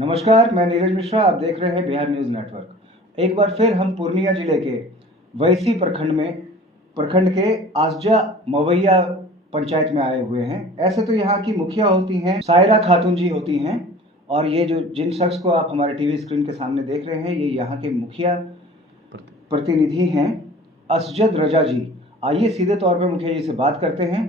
नमस्कार, मैं नीरज मिश्रा। आप देख रहे हैं बिहार न्यूज़ नेटवर्क। एक बार फिर हम पूर्णिया जिले के वैसी प्रखंड के आसजा मवैया पंचायत में आए हुए हैं। ऐसे तो यहाँ की मुखिया होती हैं सायरा खातून जी होती हैं, और ये जो जिन शख्स को आप हमारे टीवी स्क्रीन के सामने देख रहे हैं, ये यहाँ के मुखिया प्रतिनिधि हैं असजद रजा जी। आइए सीधे तौर पर मुखिया जी से बात करते हैं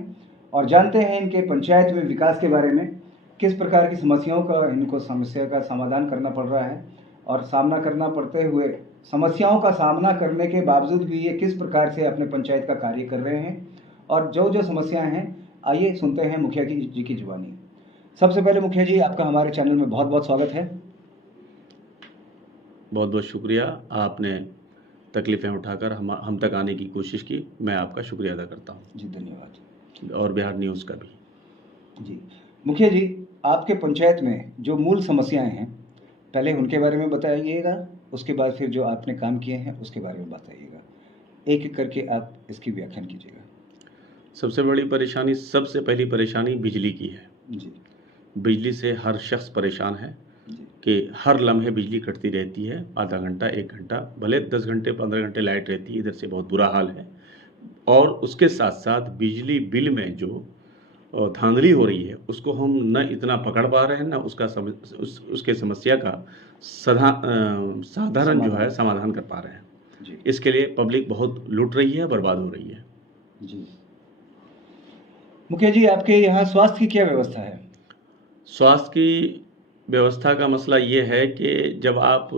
और जानते हैं इनके पंचायत में विकास के बारे में, किस प्रकार की समस्या का समाधान करना पड़ रहा है और सामना करना पड़ते हुए समस्याओं का सामना करने के बावजूद भी ये किस प्रकार से अपने पंचायत का कार्य कर रहे हैं और जो जो समस्याएं हैं, आइए सुनते हैं मुखिया जी की जुबानी। सबसे पहले मुखिया जी, आपका हमारे चैनल में बहुत बहुत स्वागत है। बहुत बहुत शुक्रिया, आपने तकलीफ़ें उठाकर हम तक आने की कोशिश की। मैं आपका शुक्रिया अदा करता हूँ जी, धन्यवाद। और बिहार न्यूज़ का भी। जी मुखिया जी, आपके पंचायत में जो मूल समस्याएं हैं, पहले उनके बारे में बताइएगा, उसके बाद फिर जो आपने काम किए हैं उसके बारे में बताइएगा। एक एक करके आप इसकी व्याख्यान कीजिएगा। सबसे पहली परेशानी बिजली की है जी। बिजली से हर शख्स परेशान है जी। कि हर लम्हे बिजली कटती रहती है। आधा घंटा, 1 घंटा, भले 10 घंटे 15 घंटे लाइट रहती है, इधर से बहुत बुरा हाल है। और उसके साथ साथ बिजली बिल में जो धांधली हो रही है, उसको हम न इतना पकड़ पा रहे हैं, न उसके समस्या का साधारण जो है समाधान कर पा रहे हैं। जी। इसके लिए पब्लिक बहुत लूट रही है, बर्बाद हो रही है। जी मुखिया जी, आपके यहाँ स्वास्थ्य की क्या व्यवस्था है? स्वास्थ्य की व्यवस्था का मसला ये है कि जब आप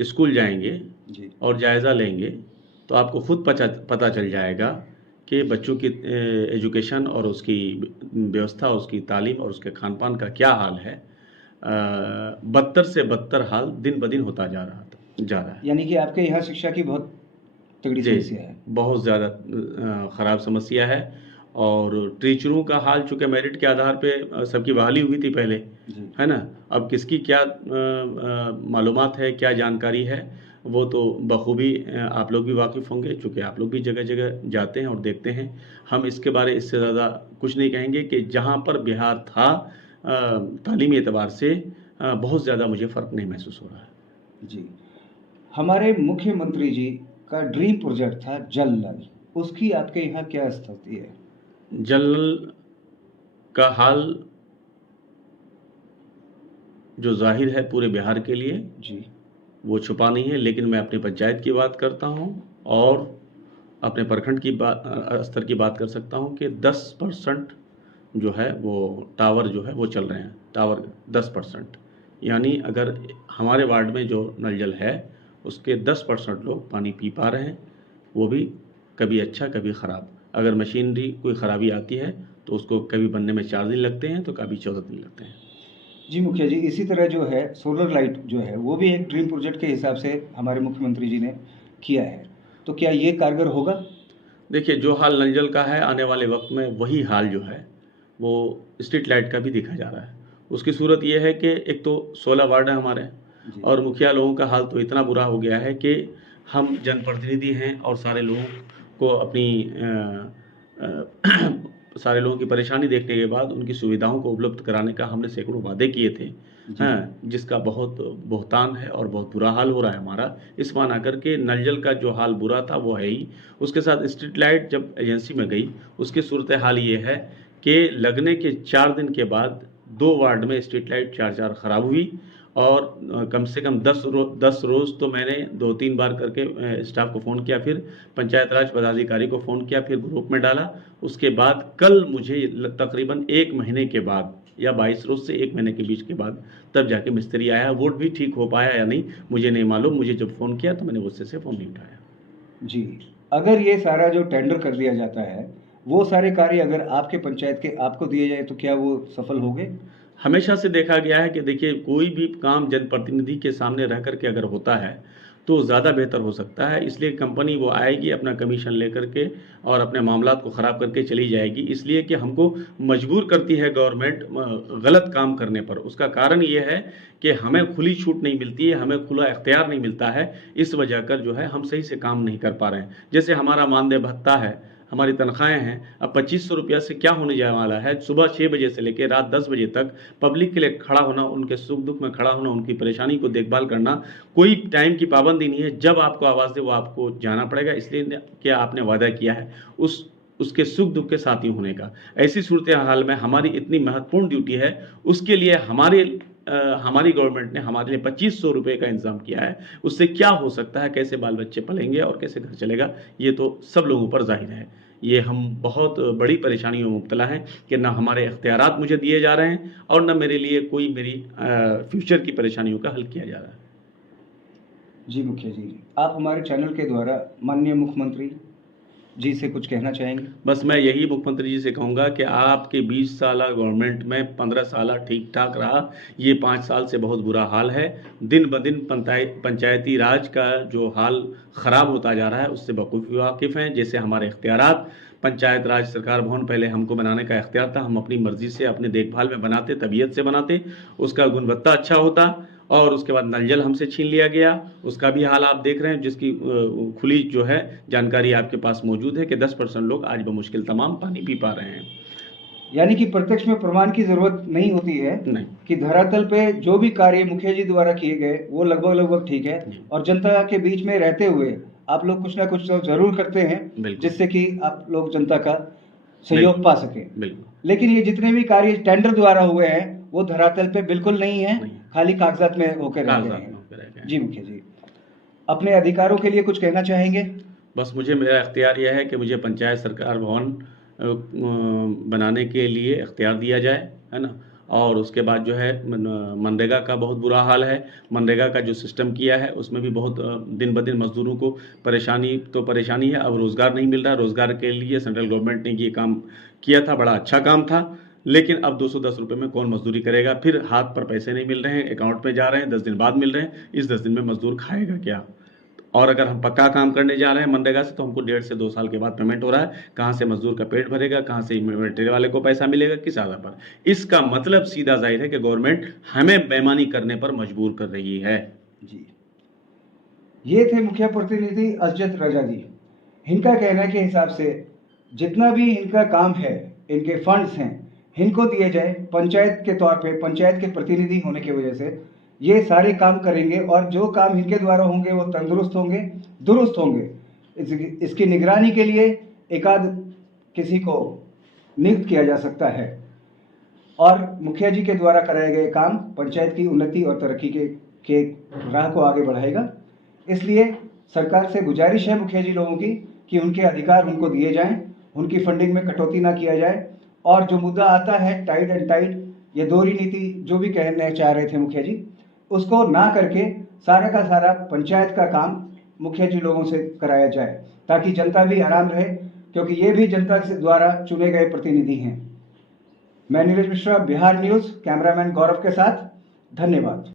स्कूल जाएंगे जी। और जायज़ा लेंगे तो आपको खुद पता चल जाएगा कि बच्चों की एजुकेशन और उसकी व्यवस्था, उसकी तालीम और उसके खान पान का क्या हाल है। बदतर से बदतर हाल दिन ब दिन होता जा रहा है। यानी कि आपके यहाँ शिक्षा की बहुत तगड़ी समस्या है। बहुत ज़्यादा ख़राब समस्या है। और टीचरों का हाल, चूँकि मेरिट के आधार पे सबकी बहाली हुई थी पहले, है ना? अब किसकी क्या मालूमात है, क्या जानकारी है, वो तो बखूबी आप लोग भी वाकिफ़ होंगे, चूँकि आप लोग भी जगह-जगह जाते हैं और देखते हैं। हम इससे ज़्यादा कुछ नहीं कहेंगे कि जहाँ पर बिहार था तालीमी एतबार से बहुत ज़्यादा मुझे फ़र्क नहीं महसूस हो रहा है। जी। हमारे मुख्यमंत्री जी का ड्रीम प्रोजेक्ट था जल नल, उसकी आपके यहाँ क्या स्थिति है? जल नल का हाल जो ज़ाहिर है पूरे बिहार के लिए, जी, वो छुपा नहीं है। लेकिन मैं अपनी पंचायत की बात करता हूँ और अपने प्रखंड की स्तर की बात कर सकता हूँ कि 10% जो है वो टावर जो है वो चल रहे हैं। टावर 10%, यानी अगर हमारे वार्ड में जो नल जल है उसके 10% लोग पानी पी पा रहे हैं, वो भी कभी अच्छा कभी ख़राब। अगर मशीनरी कोई ख़राबी आती है तो उसको कभी बनने में 4 दिन लगते हैं तो कभी 14 दिन लगते हैं। जी मुखिया जी, इसी तरह जो है सोलर लाइट जो है वो भी एक ड्रीम प्रोजेक्ट के हिसाब से हमारे मुख्यमंत्री जी ने किया है, तो क्या ये कारगर होगा? देखिए, जो हाल नल जल का है, आने वाले वक्त में वही हाल जो है वो स्ट्रीट लाइट का भी देखा जा रहा है। उसकी सूरत ये है कि एक तो 16 वार्ड हैं हमारे, और मुखिया लोगों का हाल तो इतना बुरा हो गया है कि हम जनप्रतिनिधि हैं और सारे लोगों को सारे लोगों की परेशानी देखने के बाद उनकी सुविधाओं को उपलब्ध कराने का हमने सैकड़ों वादे किए थे, हाँ, जिसका बहुत बहतान है और बहुत बुरा हाल हो रहा है हमारा। इस माना कर के नल जल का जो हाल बुरा था वो है ही। उसके साथ स्ट्रीट लाइट जब एजेंसी में गई, उसकी सूरत हाल ये है कि लगने के 4 दिन के बाद 2 वार्ड में स्ट्रीट लाइट 4-4 ख़राब हुई। और कम से कम 10 रोज़ तो मैंने 2-3 बार करके स्टाफ को फ़ोन किया, फिर पंचायत राज पदाधिकारी को फ़ोन किया, फिर ग्रुप में डाला। उसके बाद कल मुझे तकरीबन 1 महीने के बाद या 22 रोज़ से 1 महीने के बीच के बाद तब जाके मिस्त्री आया। वो भी ठीक हो पाया या नहीं मुझे नहीं मालूम। मुझे जब फ़ोन किया तो मैंने गुस्से से फ़ोन नहीं उठाया। जी, अगर ये सारा जो टेंडर कर दिया जाता है, वो सारे कार्य अगर आपके पंचायत के आपको दिए जाए तो क्या वो सफल होंगे? हमेशा से देखा गया है कि देखिए, कोई भी काम जनप्रतिनिधि के सामने रह कर के अगर होता है तो ज़्यादा बेहतर हो सकता है। इसलिए कंपनी वो आएगी अपना कमीशन लेकर के और अपने मामलात को ख़राब करके चली जाएगी, इसलिए कि हमको मजबूर करती है गवर्नमेंट गलत काम करने पर। उसका कारण ये है कि हमें खुली छूट नहीं मिलती है, हमें खुला इख्तियार नहीं मिलता है। इस वजह कर जो है हम सही से काम नहीं कर पा रहे हैं। जैसे हमारा मानदेय भत्ता है, हमारी तनख्वाहें हैं, अब 2500 रुपया से क्या होने जाने वाला है। सुबह 6 बजे से लेकर रात 10 बजे तक पब्लिक के लिए खड़ा होना, उनके सुख दुख में खड़ा होना, उनकी परेशानी को देखभाल करना, कोई टाइम की पाबंदी नहीं है। जब आपको आवाज़ दे वो आपको जाना पड़ेगा, इसलिए क्या आपने वादा किया है उसके सुख दुख के साथी होने का। ऐसी सूरत हाल में हमारी इतनी महत्वपूर्ण ड्यूटी है, उसके लिए हमारी गवर्नमेंट ने हमारे लिए 2500 रुपये का इंतजाम किया है। उससे क्या हो सकता है, कैसे बाल बच्चे पलेंगे और कैसे घर चलेगा, ये तो सब लोगों पर जाहिर है। ये हम बहुत बड़ी परेशानी में मुब्तला हैं कि ना हमारे इख्तियारात मुझे दिए जा रहे हैं और ना मेरे लिए कोई मेरी फ्यूचर की परेशानियों का हल किया जा रहा है। जी मुखिया जी, आप हमारे चैनल के द्वारा माननीय मुख्यमंत्री जी से कुछ कहना चाहेंगे? बस मैं यही मुख्यमंत्री जी से कहूँगा कि आपके 20 साल गवर्नमेंट में 15 साल ठीक ठाक रहा, ये 5 साल से बहुत बुरा हाल है। दिन ब दिन पंचायती राज का जो हाल ख़राब होता जा रहा है, उससे बखूबी वाकिफ़ हैं। जैसे हमारे इख्तियारात, पंचायत राज सरकार भवन पहले हमको बनाने का इख्तियार था, हम अपनी मर्ज़ी से अपने देखभाल में बनाते, तबीयत से बनाते, उसका गुणवत्ता अच्छा होता, और उसके बाद नल जल हमसे छीन लिया गया। उसका भी हाल आप देख रहे हैं, जिसकी खुली जो है जानकारी आपके पास मौजूद है कि 10% लोग आज बमुश्किल तमाम पानी पी पा रहे हैं। यानी कि प्रत्यक्ष में प्रमाण की जरूरत नहीं होती है नहीं। कि धरातल पे जो भी कार्य मुखिया जी द्वारा किए गए वो लगभग ठीक है, और जनता के बीच में रहते हुए आप लोग कुछ ना कुछ तो जरूर करते हैं जिससे कि आप लोग जनता का सहयोग पा सके। लेकिन ये जितने भी कार्य टेंडर द्वारा हुए हैं वो धरातल पे बिल्कुल नहीं है, खाली कागजात में होकर रह गए हैं। जी मुखिया जी, अपने अधिकारों के लिए कुछ कहना चाहेंगे? बस मेरा इख्तियार यह है कि मुझे पंचायत सरकार भवन बनाने के लिए इख्तियार दिया जाए, है ना। और उसके बाद जो है मनरेगा का बहुत बुरा हाल है। मनरेगा का जो सिस्टम किया है उसमें भी बहुत दिन ब दिन मज़दूरों को परेशानी है। अब रोज़गार नहीं मिल रहा। रोज़गार के लिए सेंट्रल गवर्नमेंट ने ये काम किया था, बड़ा अच्छा काम था, लेकिन अब 210 रुपये में कौन मजदूरी करेगा। फिर हाथ पर पैसे नहीं मिल रहे हैं, अकाउंट पे जा रहे हैं, 10 दिन बाद मिल रहे हैं। इस 10 दिन में मजदूर खाएगा क्या? और अगर हम पक्का काम करने जा रहे हैं मनरेगा से, तो हमको 1.5 से 2 साल के बाद पेमेंट हो रहा है। कहाँ से मजदूर का पेट भरेगा, कहाँ से मटेरियल वाले को पैसा मिलेगा, किस आधार पर? इसका मतलब सीधा जाहिर है कि गवर्नमेंट हमें बेईमानी करने पर मजबूर कर रही है। जी, ये थे मुखिया प्रतिनिधि असजद रजा जी। इनका कहने के हिसाब से जितना भी इनका काम है, इनके फंड्स हैं, इनको दिए जाए। पंचायत के तौर पे, पंचायत के प्रतिनिधि होने की वजह से ये सारे काम करेंगे, और जो काम इनके द्वारा होंगे वो तंदुरुस्त होंगे, दुरुस्त होंगे। इसकी निगरानी के लिए एकाध किसी को नियुक्त किया जा सकता है, और मुखिया जी के द्वारा कराए गए काम पंचायत की उन्नति और तरक्की के राह को आगे बढ़ाएगा। इसलिए सरकार से गुजारिश है मुखिया जी लोगों की कि उनके अधिकार उनको दिए जाएं, उनकी फंडिंग में कटौती ना किया जाए, और जो मुद्दा आता है टाइट एंड टाइट, ये दोहरी नीति जो भी कहना चाह रहे थे मुखिया जी, उसको ना करके सारा का सारा पंचायत का काम मुखिया जी लोगों से कराया जाए, ताकि जनता भी आराम रहे, क्योंकि ये भी जनता से द्वारा चुने गए प्रतिनिधि हैं। मैं नीरज मिश्रा, बिहार न्यूज़, कैमरामैन गौरव के साथ। धन्यवाद।